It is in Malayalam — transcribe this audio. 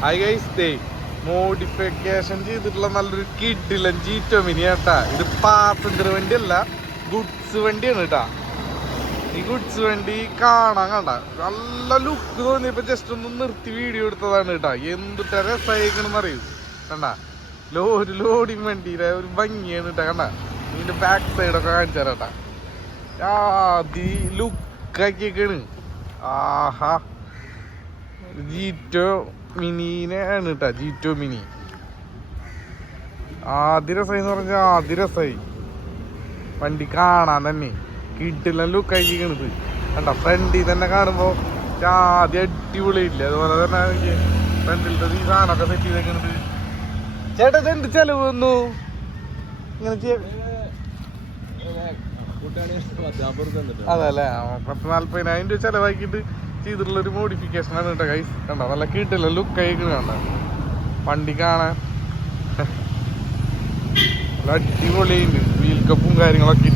ഹായ് ഗൈസ്, ദേ മോഡിഫിക്കേഷൻ ചെയ്തിട്ടുള്ള നല്ലൊരു കിഡില്ല ജീറ്റോ മിനി കേട്ടാ. ഇത് പാസഞ്ചർ വണ്ടി അല്ല, ഗുഡ്സ് വണ്ടിയാണ് കേട്ടാ. ഈ ഗുഡ്സ് വണ്ടി കാണാൻ കണ്ട നല്ല ലുക്ക് തോന്നിയപ്പോ ജസ്റ്റ് ഒന്ന് നിർത്തി വീഡിയോ എടുത്തതാണ് കേട്ടാ. എന്തിട്ട് രസമായിക്കണെന്ന് അറിയൂ കണ്ട. ഒരു ലോഡിങ് വണ്ടിയുടെ ഒരു ഭംഗിയാണ് കേട്ടാ. കണ്ട ഇതിന്റെ ബാക്ക് സൈഡൊക്കെ കാണിച്ചു തരാട്ടാ. ആദ്യ ലുക്കാക്കിയൊക്കെയാണ്. ആഹാ, ജീറ്റോ മിനിനെയാണ് കേട്ടാ. ജീറ്റോ മിനി ആദ്യ രസമായി എന്ന് പറഞ്ഞാൽ ആദ്യ രസമായി. വണ്ടി കാണാൻ തന്നെ കിട്ടില്ല ലുക്കാക്കിക്കണത് കണ്ട. ഫ്രണ്ടിൽ തന്നെ കാണുമ്പോ ആദ്യം അടിപൊളിയില്ല. അതുപോലെ തന്നെ ഫ്രണ്ടിലത്തെ ഈ സാധനമൊക്കെ സെറ്റ് ചെയ്തേക്കണത്. ചേട്ടാ എന്ത് ചെലവ് വന്നു ഇങ്ങനെ അതല്ലേ? 40,000 രൂപ ചെലവാക്കിയിട്ട് ചെയ്തിട്ടുള്ളൊരു മോഡിഫിക്കേഷൻ ആണ് കേട്ടോ ഗൈസ്. കണ്ട നല്ല കിട്ടില്ല ലുക്കായി കണ്ട. വണ്ടി കാണാൻ നല്ല അടിപൊളിയുണ്ട്. വീൽ കപ്പും കാര്യങ്ങളൊക്കെ